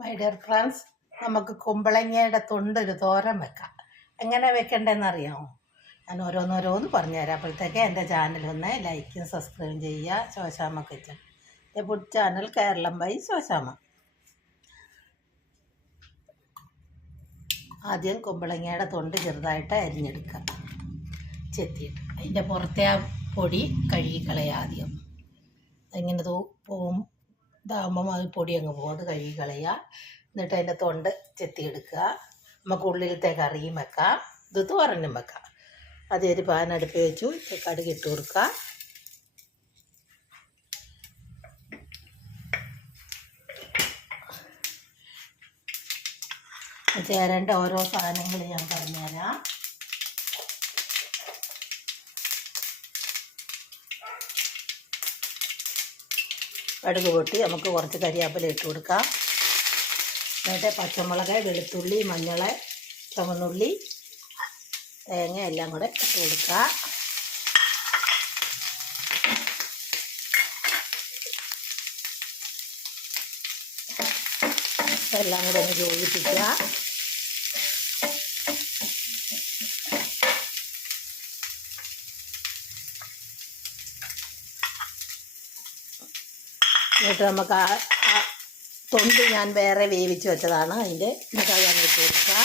My dear friends നമുക്ക് കുമ്പളങ്ങയുടെ തൊണ്ടൊരു തോരൻ വെക്കാം. എങ്ങനെ വെക്കണ്ടെന്നറിയാമോ ഞാൻ ഓരോന്നോരോന്ന് പറഞ്ഞുതരാം. അപ്പോഴത്തേക്ക് എന്റെ ചാനൽ ഒന്ന് ലൈക്കും സബ്സ്ക്രൈബും ചെയ്യുക. ശോശാമ കിച്ചൺ. എന്റെ food channel Kerala by Soshamma ആദ്യം കുമ്പളങ്ങയുടെ തൊണ്ട് ചെറുതായിട്ട് അരിഞ്ഞെടുക്കുക ചെത്തിയിട്ട്. അതിന്റെ പുറത്തെ ആ പൊടി കഴുകിക്കളയുക ആദ്യം. അതിങ്ങനെ തൂ പോവും ഇതാകുമ്പം അത് പൊടി അങ്ങ് പോകും അത് കഴുകി കളയുക. എന്നിട്ട് അതിന്റെ തൊണ്ട് ചെത്തിയെടുക്കുക നമുക്ക് ഉള്ളിലത്തെ കറിയും വെക്കാം. ഇത് തോരനും വെക്കാം. അത് ഒരു പാൻ അടുപ്പ് വെച്ചു. കടുക് ഇട്ട് കൊടുക്കുക ചേരേണ്ട ഓരോ സാധനങ്ങൾ ഞാൻ പറഞ്ഞുതരാം. കടുക് പൊട്ടി. നമുക്ക് കുറച്ച് കരിയാപ്പില ഇട്ട് കൊടുക്കാം. എന്നിട്ട് പച്ചമുളക് വെളുത്തുള്ളി മഞ്ഞൾ ചുവന്നുള്ളി തേങ്ങ എല്ലാം കൂടെ ഇട്ട് കൊടുക്കുക. എല്ലാം കൂടെ ഒന്ന് യോജിപ്പിക്കുക എന്നിട്ട് നമുക്ക് ആ തൊണ്ട് ഞാൻ വേറെ വേവിച്ച് വെച്ചതാണ്. അതിന്റെ എന്നിട്ട് അത് അങ്ങ് കൊടുക്കുക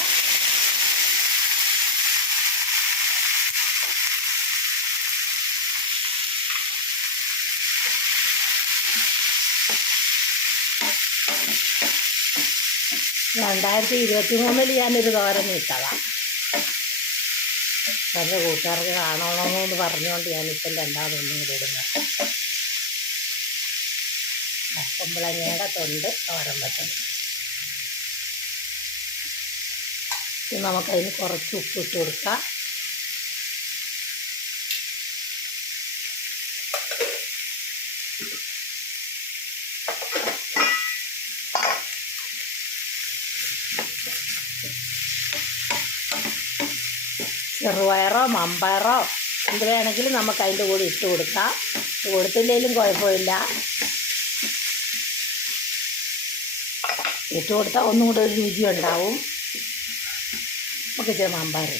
രണ്ടായിരത്തി ഇരുപത്തി മൂന്നിൽ ഞാനൊരു തോരൻ ഇട്ടതാണ് എന്റെ കൂട്ടുകാർക്ക് കാണണമെന്ന് പറഞ്ഞുകൊണ്ട് ഞാനിപ്പം രണ്ടാമതൊന്നും കൂടി ഇടുന്നത്. കുമ്പളങ്ങയുടെ തൊണ്ട് തോരൻ വെക്കണം. നമുക്കതിന് കുറച്ച് ഉപ്പ് ഇട്ട് കൊടുക്കാം. ചെറുപയറോ മമ്പയറോ എന്ത് വേണമെങ്കിലും നമുക്ക് അതിന്റെ കൂടെ ഇട്ട് കൊടുക്കാം. കൊടുത്തില്ലെങ്കിലും കുഴപ്പമില്ല. ഇട്ട് കൊടുത്താൽ ഒന്നും കൂടെ ഒരു രുചി ഉണ്ടാവും നമുക്ക് ഇച്ചിരി മമ്പാരം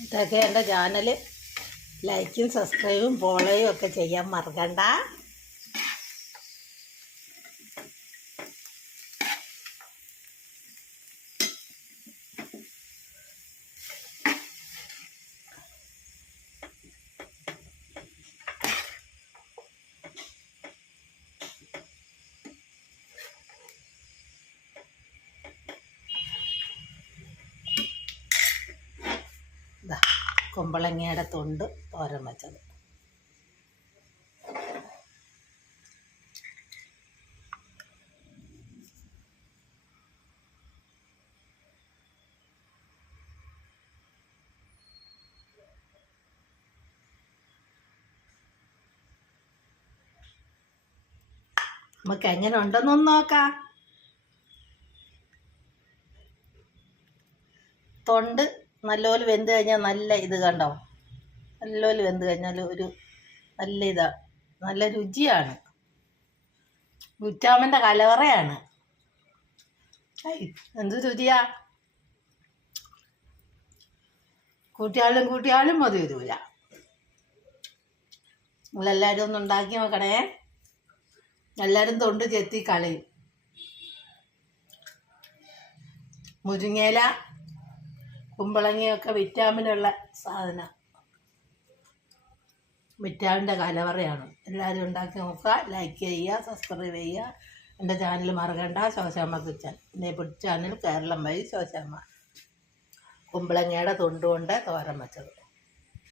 ഇതൊക്കെ എന്റെ ചാനൽ ലൈക്കും സബ്സ്ക്രൈബും ഫോളോയും ഒക്കെ ചെയ്യാൻ മറക്കണ്ട ഇതാ കുമ്പളങ്ങയുടെ തൊണ്ട് തോരൻ വെച്ചത്. നമുക്ക് എങ്ങനെ ഉണ്ടെന്നൊന്ന് നോക്കാം. തൊണ്ട് നല്ലപോലെ വെന്ത് കഴിഞ്ഞാൽ നല്ല ഇത് കണ്ടോ? നല്ലപോലെ വെന്ത് കഴിഞ്ഞാൽ ഒരു നല്ല ഇതാ. നല്ല രുചിയാണ്. വിറ്റാമിന്റെ കലവറയാണ്. എന്ത് രുചിയാ? കൂട്ടിയാലും കൂട്ടിയാലും മതി വരൂല നിങ്ങളെല്ലാവരും ഒന്ന് ഉണ്ടാക്കി നോക്കണേ. എല്ലാവരും തൊണ്ട് ചെത്തി കളയും. മുരിങ്ങയില കുമ്പളങ്ങയൊക്കെ വിറ്റാമിനുള്ള സാധന. വിറ്റാമിന്റെ കലവറയാണ്. എല്ലാവരും ഉണ്ടാക്കി നോക്കുക ലൈക്ക് ചെയ്യുക സബ്സ്ക്രൈബ് ചെയ്യുക. എന്റെ ചാനൽ മറക്കണ്ട ശോശാമ്മ കിച്ചൻ പിടിച്ച ചാനൽ കേരളം വഴി ശോശാമ്മ കുമ്പളങ്ങയുടെ തൊണ്ടുകൊണ്ട് തോരൻ വെച്ചത്.